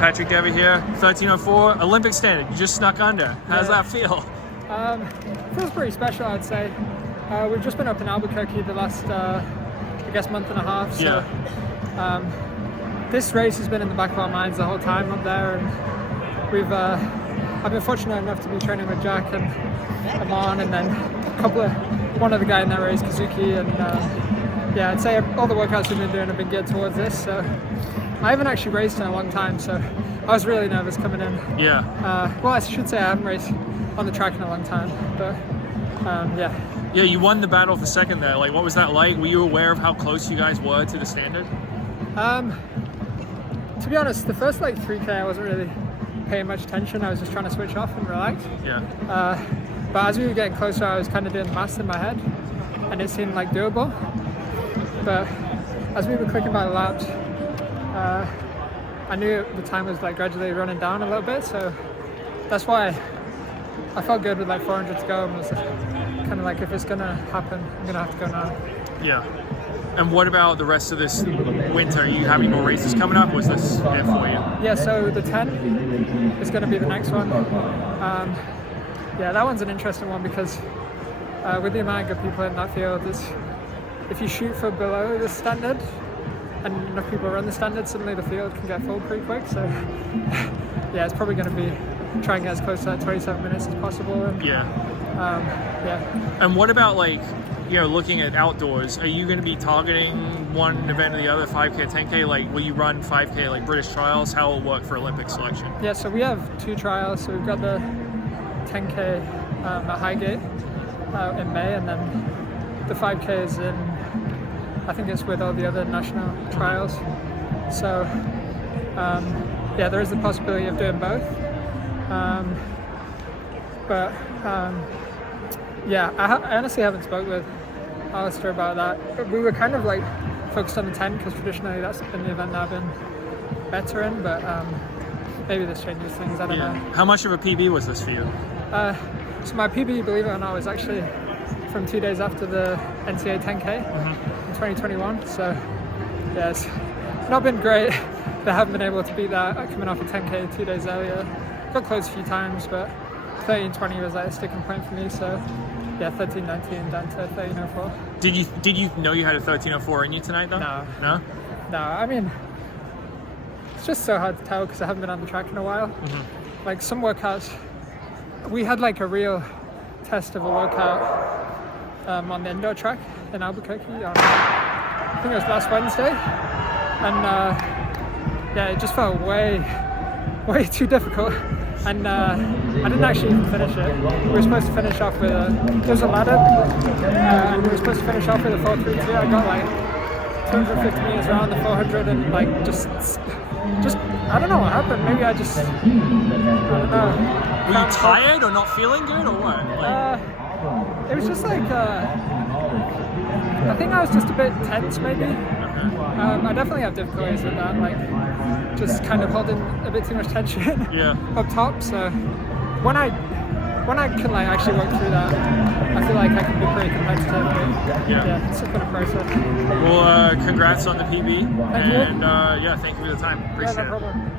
Patrick Dever here, 1304, Olympic standard. You just snuck under. How does that feel? Feels pretty special, I'd say. We've just been up in Albuquerque the last, I guess, month and a half. So, this race has been in the back of our minds the whole time up there, and we've. I've been fortunate enough to be training with Jack and Amon, and then one other guy in that race, Kazuki, and yeah, I'd say all the workouts we've been doing have been geared towards this. So I haven't actually raced in a long time, so I was really nervous coming in. Yeah. Well, I should say I haven't raced on the track in a long time, but yeah. Yeah, you won the battle for second there. Like, what was that like? Were you aware of how close you guys were to the standard? To be honest, the first like 3K I wasn't really paying much attention. I was just trying to switch off and relax. Yeah. But as we were getting closer, I was kind of doing the maths in my head, and it seemed like doable. But as we were clicking by the laps, I knew the time was like gradually running down a little bit, so that's why I felt good with like 400 to go, and was kind of like, if it's gonna happen, I'm gonna have to go now. Yeah. And what about the rest of this winter? Are you having more races coming up? Was this it for you? Yeah, so the 10 is going to be the next one. Yeah, that one's an interesting one because with the amount of good people in that field, if you shoot for below the standard and enough people run the standard, suddenly the field can get full pretty quick. So yeah, it's probably going to be try and get as close to that 27 minutes as possible. And, yeah. Yeah. And what about like, you know, looking at outdoors, are you going to be targeting one event or the other, 5K, 10K? Like, will you run 5K, like British trials? How will it work for Olympic selection? Yeah, so we have 2 trials. So we've got the 10K at Highgate in May, and then the 5K is in, I think it's with all the other national trials. So, yeah, there is the possibility of doing both. Yeah, I honestly haven't spoke with Alistair about that. We were kind of like focused on the 10 because traditionally that's been the event that I've been better in, but maybe this changes things, I don't know. How much of a PB was this for you? So my PB, believe it or not, was actually from 2 days after the NCAA 10K in 2021. So yeah, it's not been great. They haven't been able to beat that coming off a 10K 2 days earlier. Got close a few times, but 13:20 was like a sticking point for me. So yeah, 13:19 down to 13:04. Did you know you had a 13:04 in you tonight though? No. I mean, it's just so hard to tell because I haven't been on the track in a while. Like some workouts, we had like a real test of a workout on the indoor track in Albuquerque on, I think it was last Wednesday, and yeah, it just felt way too difficult. And I didn't actually even finish it. We were supposed to finish off with there's a ladder, and we were supposed to finish off with a 4.32. I got like 250 meters around the 400, and like just I don't know what happened. Maybe I don't know. Were you tired or not feeling good or what? Like... it was just like I think I was just a bit tense maybe. I definitely have difficulties with that, like just kind of holding a bit too much tension up top. So when I can like actually work through that, I feel like I can be pretty competitive. But, yeah, it's just been a process. Well, congrats on the PB. Thank you. And yeah, thank you for the time. Appreciate no problem. it.